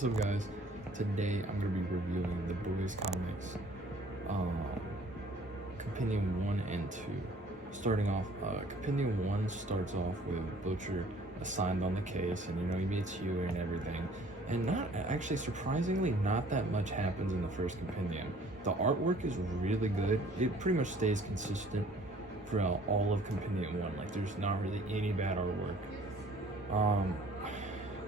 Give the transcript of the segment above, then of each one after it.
What's up, guys? Today I'm going to be reviewing the Boys Comics Compendium 1 and 2. Starting off, Compendium 1 starts off with Butcher assigned on the case, and he meets Huey and everything. And surprisingly, not that much happens in the first Compendium. The artwork is really good. It pretty much stays consistent throughout all of Compendium 1. Like, there's not really any bad artwork.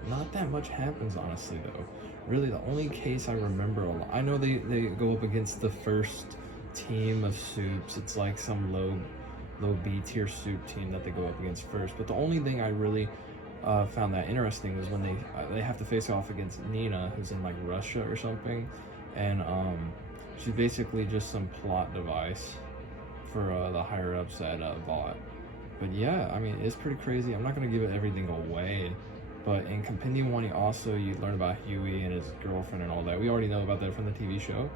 Not that much happens, honestly, though. Really, the only case I remember a lot, I know they go up against the first team of soups. It's like some low B tier soup team that they go up against first. But the only thing I really found that interesting was when they have to face off against Nina, who's in like Russia or something, and she's basically just some plot device for the higher ups at Vought. But yeah, I mean, it's pretty crazy. I'm not gonna give it everything away. But in Compendium 1, you learn about Huey and his girlfriend and all that. We already know about that from the TV show.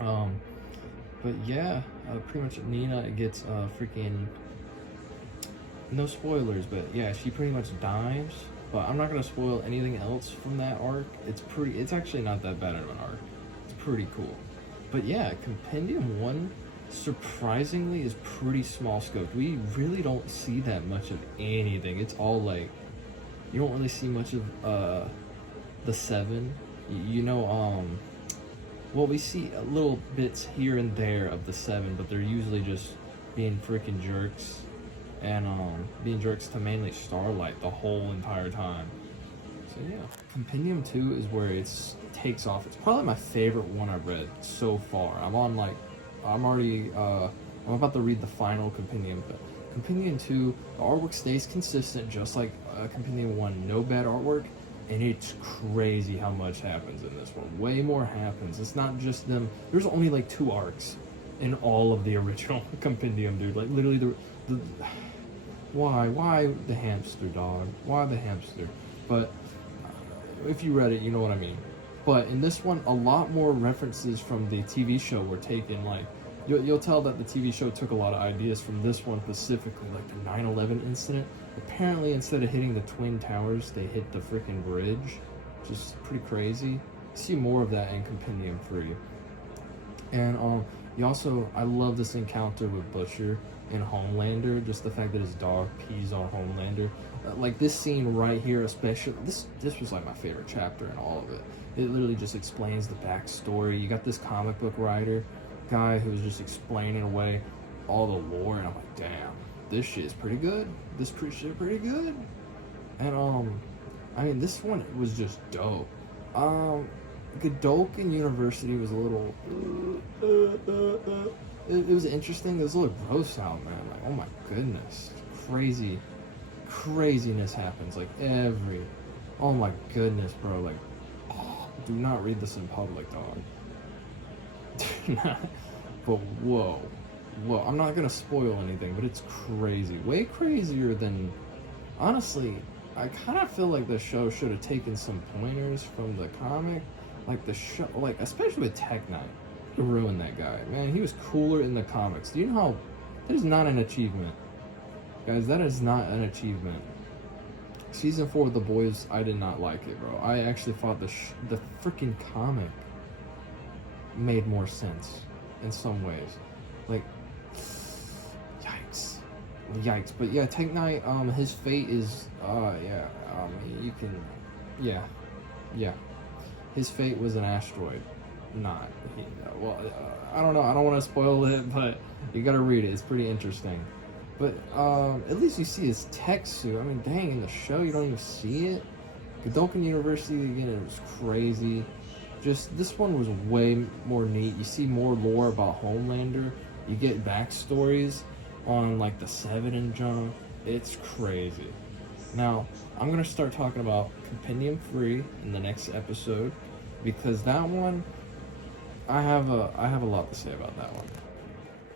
But yeah, pretty much Nina gets freaking... No spoilers, but yeah, she pretty much dies. But I'm not going to spoil anything else from that arc. It's actually not that bad of an arc. It's pretty cool. But yeah, Compendium 1, surprisingly, is pretty small scoped. We really don't see that much of anything. It's all like... You don't really see much of the 7. Well, we see little bits here and there of the 7, but they're usually just being freaking jerks, and being jerks to mainly Starlight the whole entire time. So yeah, Compendium 2 is where it takes off. It's probably my favorite one I've read so far. I'm about to read the final Compendium, but Compendium 2, the artwork stays consistent, just like Compendium 1. No bad artwork, and it's crazy how much happens in this one. Way more happens. It's not just them. There's only like 2 arcs in all of the original Compendium, dude. Like, literally, why the hamster, dog? Why the hamster? But if you read it, you know what I mean. But in this one, a lot more references from the TV show were taken. Like, You'll tell that the TV show took a lot of ideas from this one specifically, like the 9/11 incident. Apparently, instead of hitting the Twin Towers, they hit the freaking bridge, which is pretty crazy. See more of that in Compendium 3. And I love this encounter with Butcher and Homelander. Just the fact that his dog pees on Homelander. Like this scene right here, especially. This was like my favorite chapter in all of it. It literally just explains the backstory. You got this comic book writer guy who was just explaining away all the lore, and I'm like, damn, this shit's pretty good. This shit pretty good. And I mean, this one was just dope. Godolphin University was a little it was interesting. It was a little gross out, man. Like, oh my goodness, craziness happens like oh my goodness, bro. Like, do not read this in public, dog. But whoa, I'm not gonna spoil anything, but it's crazy, way crazier than, honestly. I kind of feel like the show should have taken some pointers from the comic, like the show, like especially with Tech Knight. To ruin that guy, man. He was cooler in the comics. Do you know how that is not an achievement, guys? That is not an achievement. Season 4 of The Boys, I did not like it, bro. I actually thought the freaking comic made more sense in some ways. Like, yikes. But yeah, Tech Knight, his fate is his fate was an asteroid. I don't know, I don't want to spoil it, but you gotta read it. It's pretty interesting. But at least you see his tech suit. I mean, dang, in the show you don't even see it. Godolphin University, again, it was crazy. Just, this one was way more neat. You see more lore about Homelander. You get backstories on, like, the 7 and junk. It's crazy. Now, I'm going to start talking about Compendium 3 in the next episode, because that one, I have a lot to say about that one.